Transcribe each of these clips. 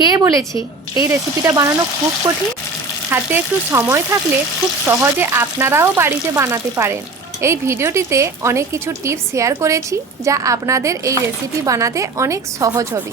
কে বলেছে এই রেসিপিটা বানানো খুব কঠিন? হাতে একটু সময় থাকলে খুব সহজে আপনারাও বাড়িতে বানাতে পারেন। এই ভিডিওটিতে অনেক কিছু টিপস শেয়ার করেছি যা আপনাদের এই রেসিপি বানাতে অনেক সহজ হবে।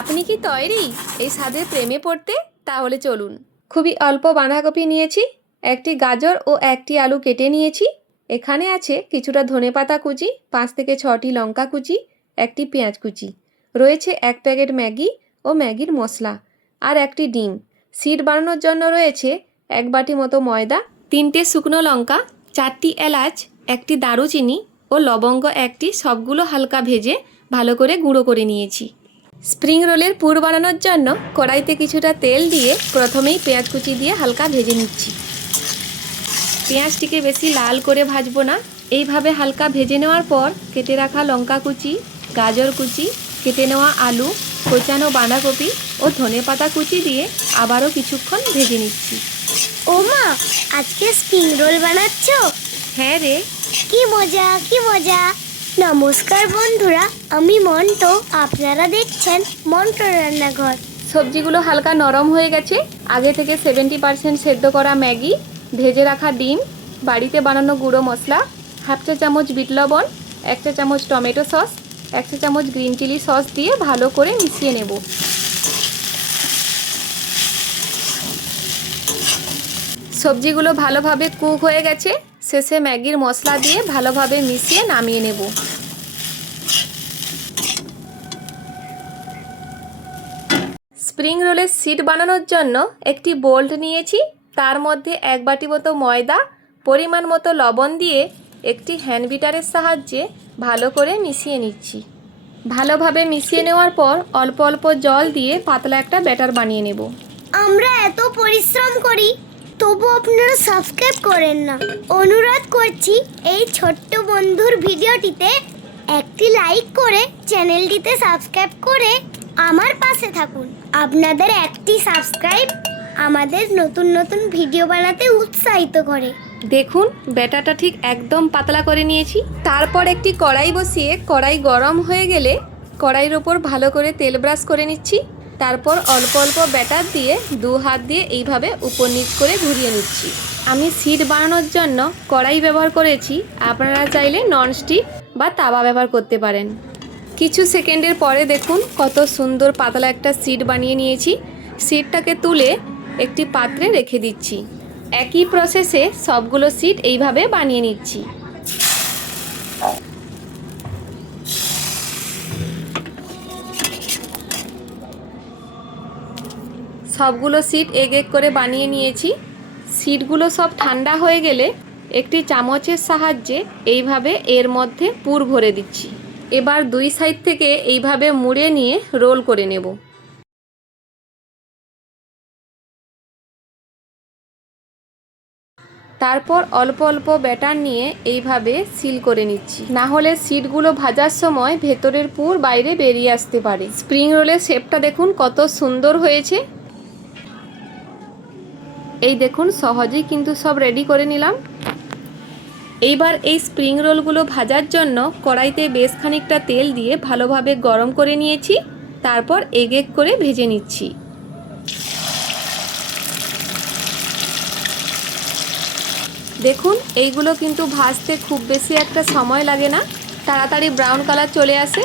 আপনি কি তৈরি এই স্বাদের প্রেমে পড়তে? তাহলে চলুন। খুবই অল্প বাঁধাকপি নিয়েছি, একটি গাজর ও একটি আলু কেটে নিয়েছি। এখানে আছে কিছুটা ধনেপাতা কুচি, 5 থেকে 6টি লঙ্কা কুচি, একটি পেঁয়াজ কুচি, রয়েছে 1 প্যাকেট ম্যাগি ও ম্যাগির মশলা, আর একটি ডিম। সিড বানানোর জন্য রয়েছে 1 বাটি মতো ময়দা, 3টে শুকনো লঙ্কা, 4টি এলাচ, একটি দারুচিনি ও লবঙ্গ একটি, সবগুলো হালকা ভেজে ভালো করে গুঁড়ো করে নিয়েছি। স্প্রিং রোলের পুর বানানোর জন্য কড়াইতে কিছুটা তেল দিয়ে প্রথমেই পেঁয়াজ কুচি দিয়ে হালকা ভেজে নিচ্ছি। পেঁয়াজটিকে বেশি লাল করে ভাজবো না, এইভাবে হালকা ভেজে নেওয়ার পর কেটে রাখা লঙ্কা কুচি, গাজর কুচি, কেটে নেওয়া আলু, কোচানো বাঁধাকপি ও ধনেপাতা কুচি দিয়ে আবারও কিছুক্ষণ ভেজে নিচ্ছি। ও মা, আজকে স্প্রিং রোল বানাচ্ছ? হ্যাঁ রে। কি মজা, কি মজা। নমস্কার বন্ধুরা, আমি মন্টো, আপনারা দেখছেন মন্টো রান্নাঘর। সবজিগুলো হালকা নরম হয়ে গেছে। আগে থেকে 70% সেদ্ধ করা ম্যাগি, ভেজে রাখা ডিম, বাড়িতে বানানো গুঁড়ো মশলা, হাফ চা চামচ বিট লবণ, 1 চা চামচ টমেটো সস, 1 চা চামচ গ্রিন চিলি সস দিয়ে ভালো করে মিশিয়ে নেব। সবজিগুলো ভালোভাবে কুক হয়ে গেছে। শেষে ম্যাগির মশলা দিয়ে ভালোভাবে মিশিয়ে নামিয়ে নেব। স্প্রিং রোলের সিট বানানোর জন্য একটি বোল্ট নিয়েছি, তার মধ্যে 1 বাটি মতো ময়দা, পরিমাণ মতো লবণ দিয়ে একটি হ্যান্ড বিটারের সাহায্যে ভালো করে মিশিয়ে নিচ্ছি। ভালোভাবে মিশিয়ে নেওয়ার পর অল্প অল্প জল দিয়ে পাতলা একটা ব্যাটার বানিয়ে নেব। আমরা এত পরিশ্রম করি, তবু আপনারা সাবস্ক্রাইব করেন না। অনুরোধ করছি, এই ছোট্ট বন্ধুর ভিডিওটিতে একটি লাইক করে চ্যানেলটিতে সাবস্ক্রাইব করে আমার পাশে থাকুন। আপনাদের একটি সাবস্ক্রাইব আমাদের নতুন নতুন ভিডিও বানাতে উৎসাহিত করে। দেখুন, ব্যাটারটা ঠিক একদম পাতলা করে নিয়েছি। তারপর একটি কড়াই বসিয়ে কড়াই গরম হয়ে গেলে কড়াইয়ের ওপর ভালো করে তেল ব্রাশ করে নিচ্ছি। তারপর অল্প অল্প ব্যাটার দিয়ে 2 হাত দিয়ে এইভাবে উপর নিচ করে ঘুরিয়ে নিচ্ছি। আমি সিড বানানোর জন্য কড়াই ব্যবহার করেছি, আপনারা চাইলে ননস্টিক বা তাওয়া ব্যবহার করতে পারেন। কিছু সেকেন্ডের পরে দেখুন কত সুন্দর পাতলা একটা সিড বানিয়ে নিয়েছি। সিডটাকে তুলে একটি পাত্রে রেখে দিচ্ছি। একই প্রসেসে সবগুলো সিড এইভাবে বানিয়ে নিচ্ছি। সবগুলো সিড এক এক করে বানিয়ে নিয়েছি। সিডগুলো সব ঠান্ডা হয়ে গেলে একটি চামচের সাহায্যে এইভাবে এর মধ্যে পুর ভরে দিচ্ছি। এবার 2 সাইড থেকে এইভাবে মুড়ে নিয়ে রোল করে নেব। তারপর অল্প অল্প ব্যাটার নিয়ে এইভাবে সিল করে নিচ্ছি, না হলে সিডগুলো ভাজার সময় ভেতরের পুর বাইরে বেরিয়ে আসতে পারে। স্প্রিং রোলের শেপটা দেখুন কত সুন্দর হয়েছে। এই দেখুন, সহজেই কিন্তু সব রেডি করে নিলাম। এইবার এই স্প্রিং রোলগুলো ভাজার জন্য কড়াইতে বেশ খানিকটা তেল দিয়ে ভালোভাবে গরম করে নিয়েছি। তারপর এক এক করে ভেজে নিচ্ছি। দেখুন, এইগুলো কিন্তু ভাজতে খুব বেশি একটা সময় লাগে না, তাড়াতাড়ি ব্রাউন কালার চলে আসে,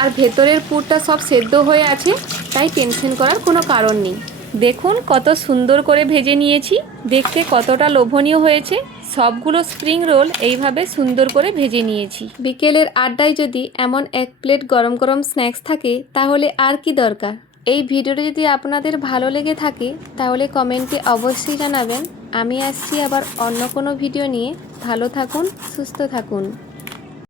আর ভেতরের পুরটা সব সেদ্ধ হয়ে আছে, তাই টেনশন করার কোনো কারণ নেই। দেখুন কত সুন্দর করে ভেজে নিয়েছি, দেখতে কতটা লোভনীয় হয়েছে। সবগুলো স্প্রিং রোল এইভাবে সুন্দর করে ভেজে নিয়েছি। বিকেলের আড্ডায় যদি এমন 1 প্লেট গরম গরম স্ন্যাক্স থাকে তাহলে আর কি দরকার। এই ভিডিওটা যদি আপনাদের ভালো লেগে থাকে তাহলে কমেন্টে অবশ্যই জানাবেন। আমি আসছি আবার অন্য কোনো ভিডিও নিয়ে। ভালো থাকুন, সুস্থ থাকুন।